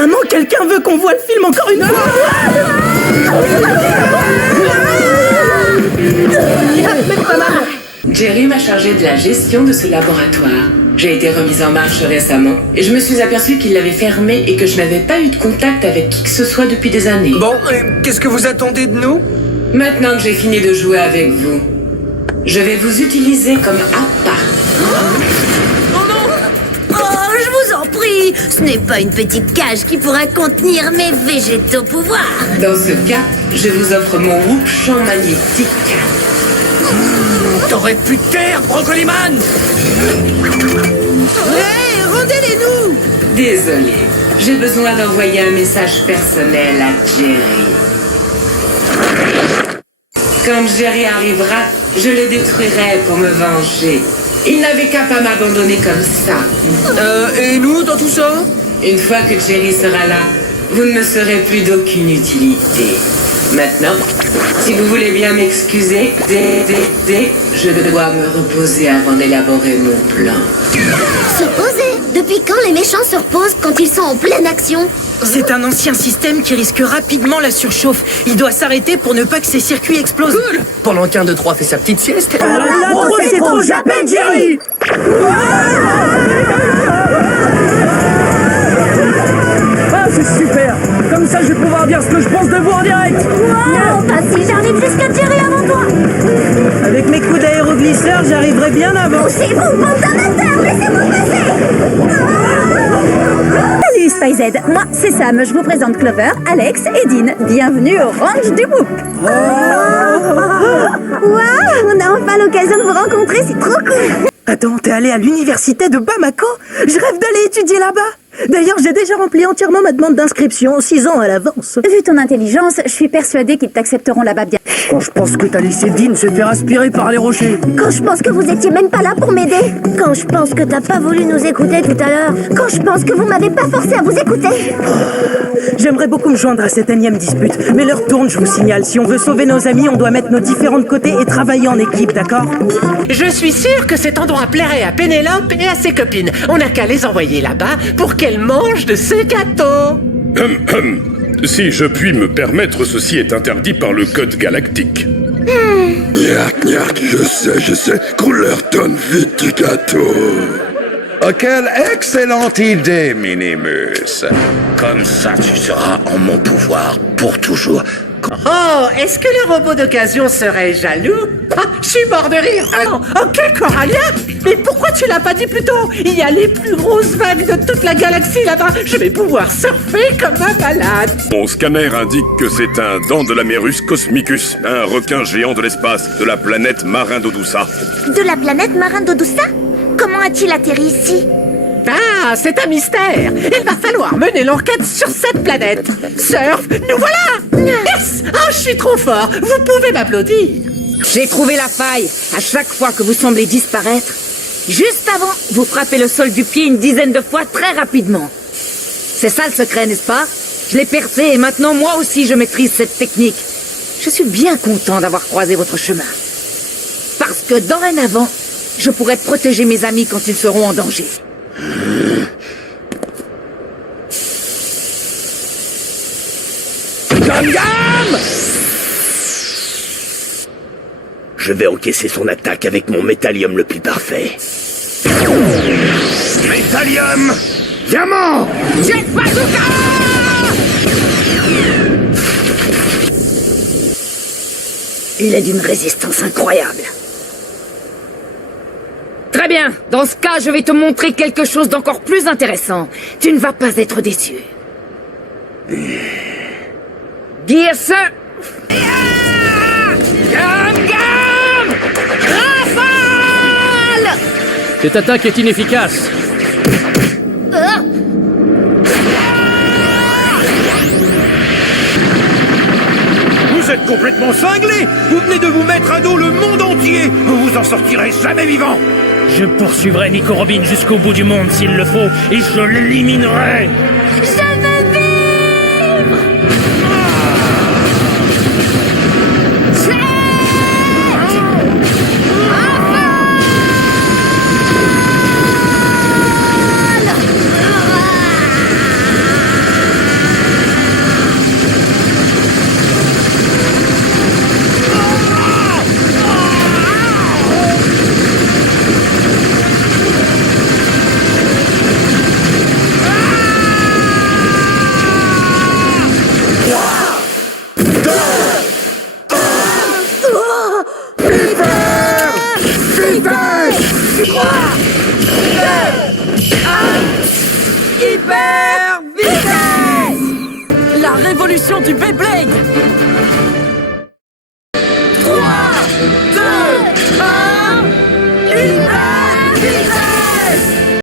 Apparemment, quelqu'un veut qu'on voit le film encore une fois. Jerry m'a chargé de la gestion de ce laboratoire. J'ai été remise en marche récemment et je me suis aperçue qu'il l'avait fermé et que je n'avais pas eu de contact avec qui que ce soit depuis des années. Bon, qu'est-ce que vous attendez de nous? Maintenant que j'ai fini de jouer avec vous, je vais vous utiliser comme appât. Oh, je vous en prie, ce n'est pas une petite cage qui pourra contenir mes végétaux pouvoirs. Dans ce cas, je vous offre mon whoop champ magnétique. T'aurais pu te taire, Brocoliman! Hey, rendez-les-nous! Désolé, j'ai besoin d'envoyer un message personnel à Jerry. Quand Jerry arrivera, je le détruirai pour me venger. Il n'avait qu'à pas m'abandonner comme ça. Et nous, dans tout ça? Une fois que Jerry sera là, vous ne me serez plus d'aucune utilité. Maintenant, si vous voulez bien m'excuser, je dois me reposer avant d'élaborer mon plan. Se poser? Depuis quand les méchants se reposent quand ils sont en pleine action? C'est un ancien système qui risque rapidement la surchauffe. Il doit s'arrêter pour ne pas que ses circuits explosent. Cool! Pendant qu'un de trois fait sa petite sieste. C'est trop, j'appelle Jerry. Ah, c'est super! Comme ça, je vais pouvoir dire ce que je pense de vous en direct! Non, pas si j'arrive jusqu'à Jerry avant toi! Avec mes coups d'aéroglisseur, j'arriverai bien avant. C'est vous, bande d'amateurs, laissez-moi passer! Salut SpyZ, moi c'est Sam, je vous présente Clover, Alex et Dean. Bienvenue au ranch du Whoop. Waouh, on a enfin l'occasion de vous rencontrer, c'est trop cool. Attends, t'es allé à l'université de Bamako? Je rêve d'aller étudier là-bas. D'ailleurs, j'ai déjà rempli entièrement ma demande d'inscription 6 ans à l'avance. Vu ton intelligence, je suis persuadée qu'ils t'accepteront là-bas bien. Quand je pense que t'as laissé Dean se faire aspirer par les rochers. Quand je pense que vous étiez même pas là pour m'aider. Quand je pense que t'as pas voulu nous écouter tout à l'heure. Quand je pense que vous m'avez pas forcé à vous écouter. J'aimerais beaucoup me joindre à cette énième dispute, mais l'heure tourne, je vous signale. Si on veut sauver nos amis, on doit mettre nos différents de côté et travailler en équipe, d'accord? Je suis sûr que cet endroit plairait à Pénélope et à ses copines. On n'a qu'à les envoyer là-bas pour qu'elles mangent de ce gâteau. Si je puis me permettre, ceci est interdit par le code galactique. Gnac, je sais, qu'on leur donne vite du gâteau. Oh, quelle excellente idée, Minimus. Comme ça, tu seras en mon pouvoir pour toujours. Oh, est-ce que les robots d'occasion seraient jaloux? Ah, je suis mort de rire. Ah non, ok, Coralia. Mais pourquoi tu l'as pas dit plus tôt? Il y a les plus grosses vagues de toute la galaxie là-bas. Je vais pouvoir surfer comme un malade. Mon scanner indique que c'est un Dandelamerus cosmicus, un requin géant de l'espace, de la planète Marin-Dodusa. De la planète Marin-Dodusa? Comment a-t-il atterri ici? Ah, c'est un mystère. Il va falloir mener l'enquête sur cette planète. Surf, nous voilà. Yes. Ah, je suis trop fort. Vous pouvez m'applaudir. J'ai trouvé la faille. À chaque fois que vous semblez disparaître, juste avant, vous frappez le sol du pied une dizaine de fois très rapidement. C'est ça le secret, n'est-ce pas? Je l'ai percé et maintenant moi aussi je maîtrise cette technique. Je suis bien content d'avoir croisé votre chemin. Parce que dorénavant, je pourrai protéger mes amis quand ils seront en danger. Gam! Je vais encaisser son attaque avec mon métallium le plus parfait. Métallium! Diamant! Jet bazooka! Il est d'une résistance incroyable. Très bien, dans ce cas, je vais te montrer quelque chose d'encore plus intéressant. Tu ne vas pas être déçu. Gears! Gam! Rafale! Cette attaque est inefficace. Vous êtes complètement cinglés! Vous venez de vous mettre à dos le monde entier! Vous vous en sortirez jamais vivant! Je poursuivrai Nico Robin jusqu'au bout du monde s'il le faut, et je l'éliminerai. Je veux vivre! révolution du Beyblade.